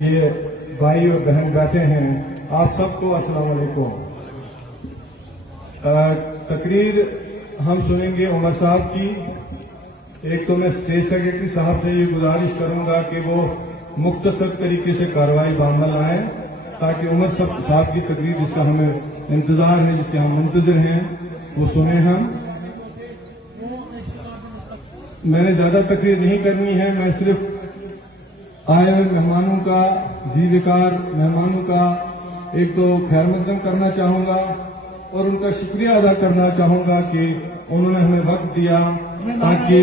یہ بھائی اور بہن بیٹھے ہیں، آپ سب کو السلام علیکم۔ تقریر ہم سنیں گے عمر صاحب کی۔ ایک تو میں اسٹیج سیکرٹری صاحب سے یہ گزارش کروں گا کہ وہ مختصر طریقے سے کارروائی بعمل آئیں تاکہ عمر صاحب کی تقریر جس کا ہمیں انتظار ہے، جس کے ہم منتظر ہیں، وہ سنیں ہم۔ میں نے زیادہ تقریر نہیں کرنی ہے، میں صرف آئے ہوئے مہمانوں کا، زی وقار مہمانوں کا ایک تو خیر مقدم کرنا چاہوں گا اور ان کا شکریہ ادا کرنا چاہوں گا کہ انہوں نے ہمیں وقت دیا تاکہ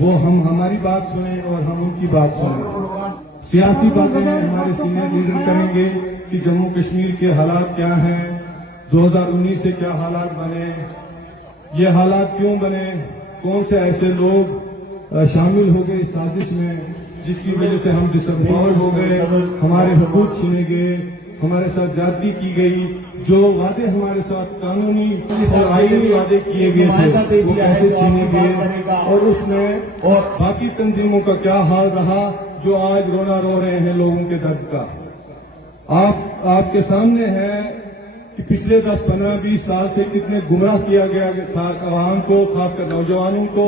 وہ ہماری بات سنیں اور ہم ان کی بات سنیں۔ سیاسی باتیں ہمارے سینئر لیڈر کریں گے کہ جموں کشمیر کے حالات کیا ہیں، 2019 سے کیا حالات بنے، یہ حالات کیوں بنے، کون سے ایسے لوگ شامل ہو گئے اس سازش میں جس کی وجہ سے ہم ڈس امپاورڈ ہو گئے، ہمارے حقوق چھینے گئے، ہمارے ساتھ زیادتی کی گئی، جو وعدے ہمارے ساتھ قانونی اور آئینی وعدے کیے گئے تھے وہ کیسے چھینے گئے، اور اس میں اور باقی تنظیموں کا کیا حال رہا جو آج رونا رو رہے ہیں لوگوں کے درد کا۔ آپ کے سامنے ہے کہ پچھلے 10، 15، 20 سال سے کتنے گمراہ کیا گیا تھا عوام کو، خاص کر نوجوانوں کو۔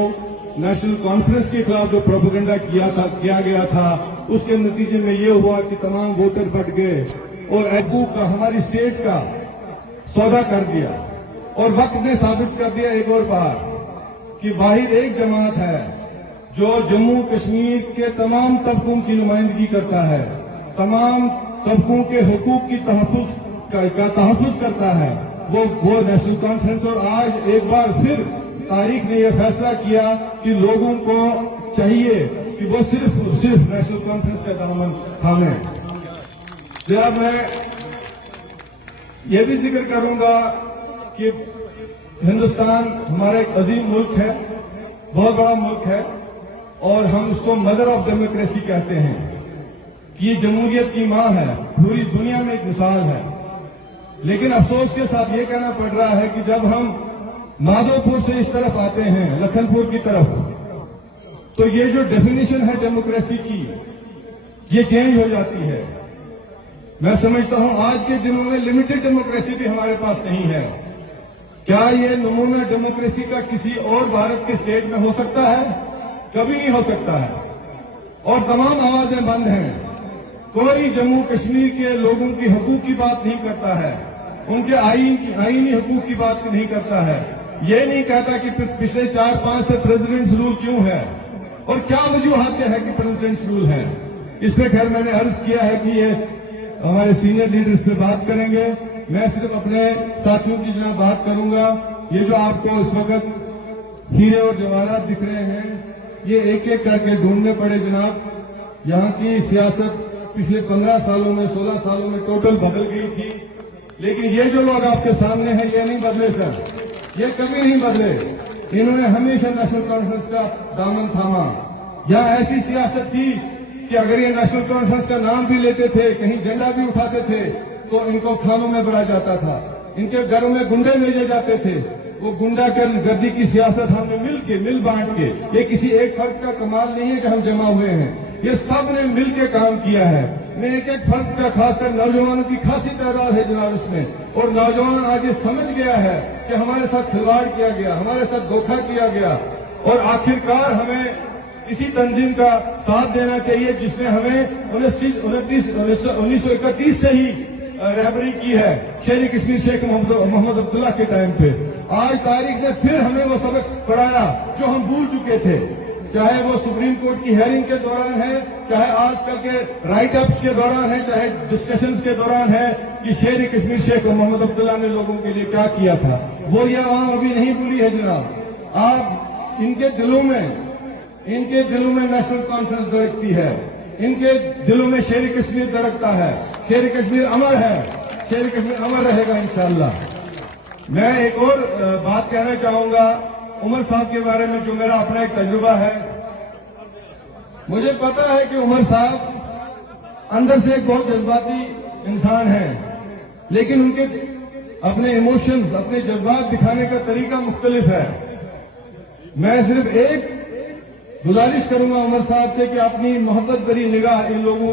نیشنل کانفرنس کے خلاف جو پروپیگنڈا کیا گیا تھا، اس کے نتیجے میں یہ ہوا کہ تمام ووٹر بٹ گئے اور حقوق کا، ہماری اسٹیٹ کا سودا کر دیا، اور وقت نے ثابت کر دیا ایک اور بار کہ واحد ایک جماعت ہے جو جموں کشمیر کے تمام طبقوں کی نمائندگی کرتا ہے، تمام طبقوں کے حقوق کی تحفظ کرتا ہے، وہ نیشنل کانفرنس۔ اور آج ایک بار پھر تاریخ نے یہ فیصلہ کیا کہ لوگوں کو چاہیے کہ وہ صرف نیشنل کانفرنس کا دامن تھامیں۔ ذرا میں یہ بھی ذکر کروں گا کہ ہندوستان ہمارا ایک عظیم ملک ہے، بہت بڑا ملک ہے، اور ہم اس کو مدر آف ڈیموکریسی کہتے ہیں کہ یہ جمہوریت کی ماں ہے، پوری دنیا میں ایک مثال ہے۔ لیکن افسوس کے ساتھ یہ کہنا پڑ رہا ہے کہ جب ہم مادھو پور سے اس طرف آتے ہیں، لکھن پور کی طرف، تو یہ جو ڈیفینیشن ہے ڈیموکریسی کی، یہ چینج ہو جاتی ہے۔ میں سمجھتا ہوں آج کے دنوں میں لمیٹڈ ڈیموکریسی بھی ہمارے پاس نہیں ہے۔ کیا یہ نمونہ ڈیموکریسی کا کسی اور بھارت کے اسٹیٹ میں ہو سکتا ہے؟ کبھی نہیں ہو سکتا ہے، اور تمام آوازیں بند ہیں۔ کوئی جموں کشمیر کے لوگوں کی حقوق کی بات نہیں کرتا ہے، ان کے آئینی حقوق کی بات نہیں کرتا ہے، یہ نہیں کہتا کہ پچھلے 4-5 سے پریزیڈنٹس رول کیوں ہے اور کیا وجوہات ہے کہ پریزیڈنٹس رول ہے۔ اس پہ خیر میں نے عرض کیا ہے کہ یہ ہمارے سینئر لیڈر اس پہ بات کریں گے، میں صرف اپنے ساتھیوں کی جناب بات کروں گا۔ یہ جو آپ کو اس وقت ہیرے اور جواہرات دکھ رہے ہیں، یہ ایک ایک کر کے ڈھونڈنے پڑے جناب۔ یہاں کی سیاست پچھلے 15 سالوں میں، 16 سالوں میں ٹوٹل بدل گئی تھی، لیکن یہ جو لوگ آپ کے سامنے ہیں یہ نہیں بدلے سر، یہ کبھی نہیں بدلے۔ انہوں نے ہمیشہ نیشنل کانفرنس کا دامن تھاما۔ یہاں ایسی سیاست تھی کہ اگر یہ نیشنل کانفرنس کا نام بھی لیتے تھے، کہیں جھنڈا بھی اٹھاتے تھے، تو ان کو کھانوں میں بڑھا جاتا تھا، ان کے گھروں میں گنڈے بھیجے جاتے تھے۔ وہ گنڈا گردی کی سیاست ہم نے مل بانٹ کے، یہ کسی ایک فرد کا کمال نہیں ہے کہ ہم جمع ہوئے ہیں، یہ سب نے مل کے کام کیا ہے۔ میں ایک فرد کا، خاص کر نوجوانوں کی خاصی تعداد ہے جناب اس میں، اور نوجوان آج یہ سمجھ گیا ہے کہ ہمارے ساتھ کھلواڑ کیا گیا، ہمارے ساتھ دھوکہ کیا گیا، اور آخرکار ہمیں اسی تنظیم کا ساتھ دینا چاہیے جس نے ہمیں 1931 سے ہی رہبری کی ہے، شیر کشمیر شیخ محمد عبداللہ کے ٹائم پہ۔ آج تاریخ نے پھر ہمیں وہ سبق پڑھایا جو ہم بھول چکے تھے، چاہے وہ سپریم کورٹ کی ہیئرنگ کے دوران ہے، چاہے آج کل کے رائٹ اپس کے دوران ہے، چاہے ڈسکشنز کے دوران ہے کہ شیر کشمیر شیخ محمد عبداللہ نے لوگوں کے لیے کیا کیا تھا، وہ یہ عوام ابھی نہیں بھولی ہے جناب۔ آپ ان کے دلوں میں نیشنل کانفرنس دھڑکتی ہے، ان کے دلوں میں شیر کشمیر دھڑکتا ہے۔ شیر کشمیر امر ہے، شیر کشمیر امر رہے گا انشاءاللہ۔ میں ایک اور بات کہنا چاہوں گا عمر صاحب کے بارے میں، جو میرا اپنا ایک تجربہ ہے۔ مجھے پتا ہے کہ عمر صاحب اندر سے ایک بہت جذباتی انسان ہیں، لیکن ان کے اپنے ایموشنز، اپنے جذبات دکھانے کا طریقہ مختلف ہے۔ میں صرف ایک گزارش کروں گا عمر صاحب سے کہ اپنی محبت بھری نگاہ ان لوگوں